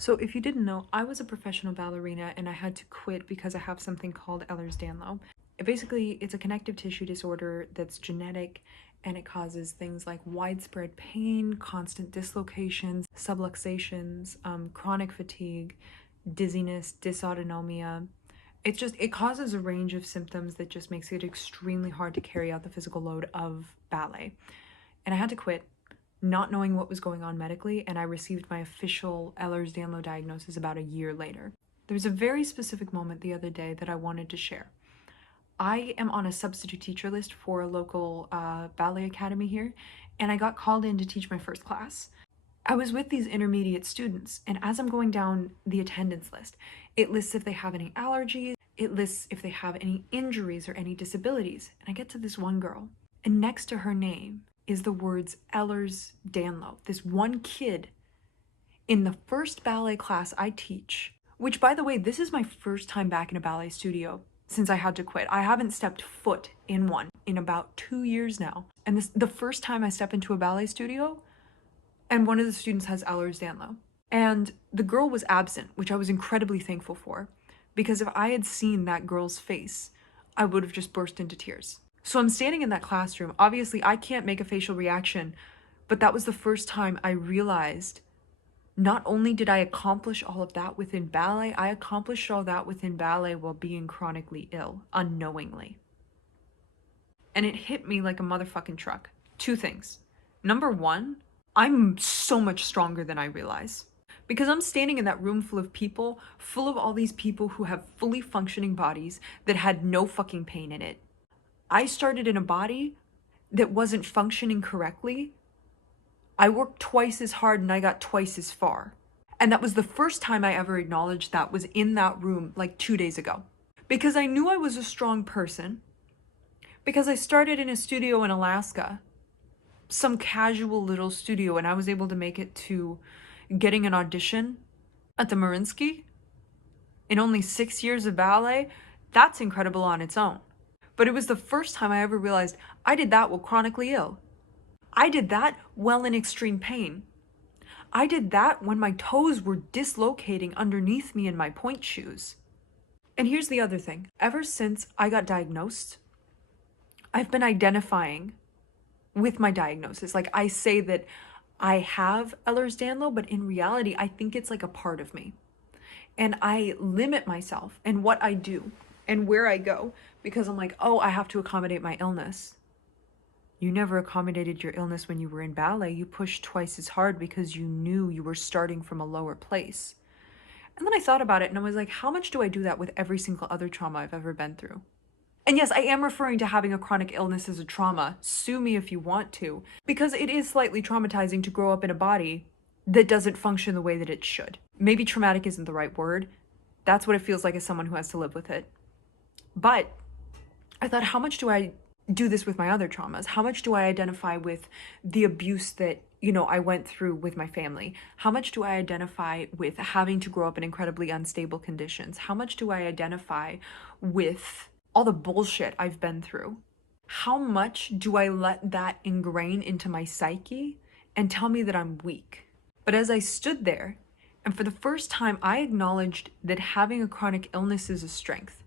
So if you didn't know, I was a professional ballerina and I had to quit because I have something called Ehlers-Danlos. It's a connective tissue disorder that's genetic and it causes things like widespread pain, constant dislocations, subluxations, chronic fatigue, dizziness, dysautonomia. It causes a range of symptoms that just makes it extremely hard to carry out the physical load of ballet. And I had to quit not knowing what was going on medically, and I received my official Ehlers-Danlos diagnosis about a year later. There was a very specific moment the other day that I wanted to share. I am on a substitute teacher list for a local ballet academy here, and I got called in to teach my first class. I was with these intermediate students, and as I'm going down the attendance list, it lists if they have any allergies, it lists if they have any injuries or any disabilities. And I get to this one girl, and next to her name is the words Ehlers-Danlos. This one kid in the first ballet class I teach, which by the way, this is my first time back in a ballet studio since I had to quit. I haven't stepped foot in one in about 2 years now. And this the first time I step into a ballet studio, and one of the students has Ehlers-Danlos. And the girl was absent, which I was incredibly thankful for, because if I had seen that girl's face, I would have just burst into tears. So I'm standing in that classroom. Obviously, I can't make a facial reaction, but that was the first time I realized not only did I accomplish all of that within ballet, I accomplished all that within ballet while being chronically ill, unknowingly. And it hit me like a motherfucking truck. Two things. Number one, I'm so much stronger than I realize. Because I'm standing in that room full of people, full of all these people who have fully functioning bodies that had no fucking pain in it. I started in a body that wasn't functioning correctly. I worked twice as hard and I got twice as far. And that was the first time I ever acknowledged that was in that room like 2 days ago. Because I knew I was a strong person. Because I started in a studio in Alaska, some casual little studio, and I was able to make it to getting an audition at the Mariinsky in only 6 years of ballet. That's incredible on its own. But it was the first time I ever realized I did that while chronically ill. I did that while in extreme pain. I did that when my toes were dislocating underneath me in my pointe shoes. And here's the other thing. Ever since I got diagnosed, I've been identifying with my diagnosis. Like, I say that I have Ehlers-Danlos, but in reality, I think it's like a part of me. And I limit myself and what I do and where I go because I'm like, oh, I have to accommodate my illness. You never accommodated your illness when you were in ballet. You pushed twice as hard because you knew you were starting from a lower place. And then I thought about it and I was like, how much do I do that with every single other trauma I've ever been through? And yes, I am referring to having a chronic illness as a trauma. Sue me if you want to, because it is slightly traumatizing to grow up in a body that doesn't function the way that it should. Maybe traumatic isn't the right word. That's what it feels like as someone who has to live with it. But I thought, how much do I do this with my other traumas? How much do I identify with the abuse that, I went through with my family? How much do I identify with having to grow up in incredibly unstable conditions? How much do I identify with all the bullshit I've been through? How much do I let that ingrain into my psyche and tell me that I'm weak? But as I stood there, and for the first time, I acknowledged that having a chronic illness is a strength,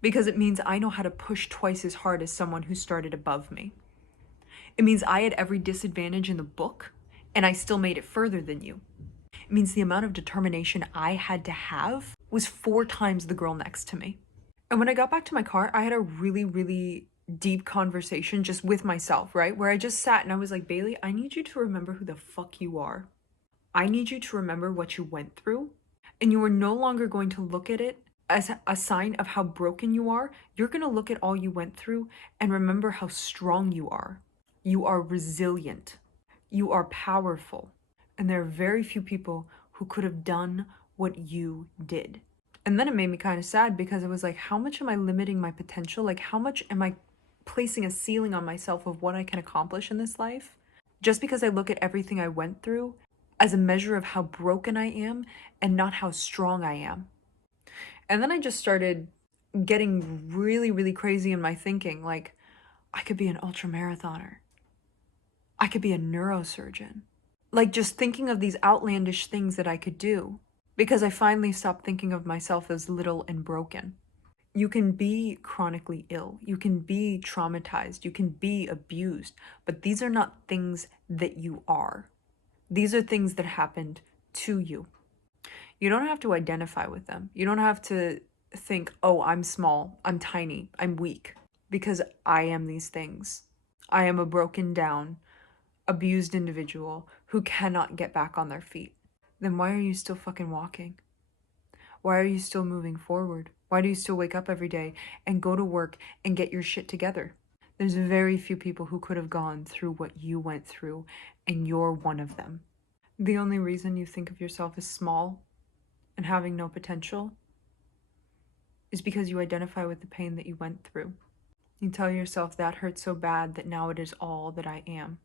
because it means I know how to push twice as hard as someone who started above me. It means I had every disadvantage in the book, and I still made it further than you. It means the amount of determination I had to have was 4 times the girl next to me. And when I got back to my car, I had a really, really deep conversation just with myself, right? Where I just sat and I was like, Bailey, I need you to remember who the fuck you are. I need you to remember what you went through. And you are no longer going to look at it as a sign of how broken you are. You're going to look at all you went through and remember how strong you are. You are resilient. You are powerful. And there are very few people who could have done what you did. And then it made me kind of sad because it was like, how much am I limiting my potential? Like, how much am I placing a ceiling on myself of what I can accomplish in this life? Just because I look at everything I went through as a measure of how broken I am and not how strong I am. And then I just started getting really, really crazy in my thinking. Like, I could be an ultramarathoner. I could be a neurosurgeon. Like, just thinking of these outlandish things that I could do. because I finally stopped thinking of myself as little and broken. You can be chronically ill, you can be traumatized, you can be abused, but these are not things that you are. These are things that happened to you. You don't have to identify with them. You don't have to think, oh, I'm small, I'm tiny, I'm weak, because I am these things. I am a broken down, abused individual who cannot get back on their feet. Then why are you still fucking walking? Why are you still moving forward? Why do you still wake up every day and go to work and get your shit together? There's very few people who could have gone through what you went through, and you're one of them. The only reason you think of yourself as small and having no potential is because you identify with the pain that you went through. You tell yourself that hurt so bad that now it is all that I am.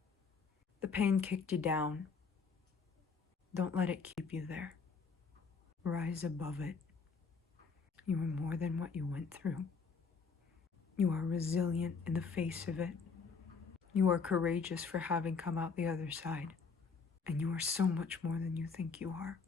The pain kicked you down. Don't let it keep you there. Rise above it. You are more than what you went through. You are resilient in the face of it. You are courageous for having come out the other side. And you are so much more than you think you are.